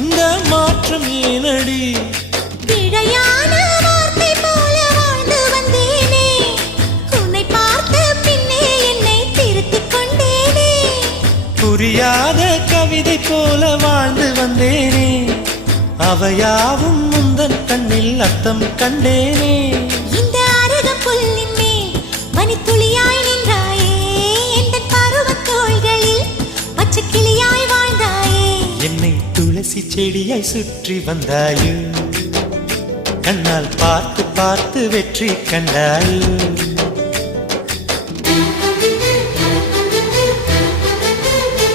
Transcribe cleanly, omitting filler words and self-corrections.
இந்த மாற்றம் ஏனடி? பிழையான வார்த்தை போல வாழ்ந்து வந்தேனே, உன்னை பார்த்த பின்னே என்னை திருத்திக் கொண்டேனே. புரியாத கவிதை போல வாழ்ந்து வந்தேனே, அவையாவும் முந்தன் கண்ணில் அர்த்தம் கண்டேனே. இந்த அருகம் புல்லின் மேல் மணித்துளியாய் நின்றாயே, இந்த பருவத் தோள்களில் பச்சை கிளியாய் வாழ்ந்தாயே. என்னை துளசி செடியாய் சுற்றி வந்தாயோ, கண்ணால் பார்த்து பார்த்து வெற்றி கண்டாயோ.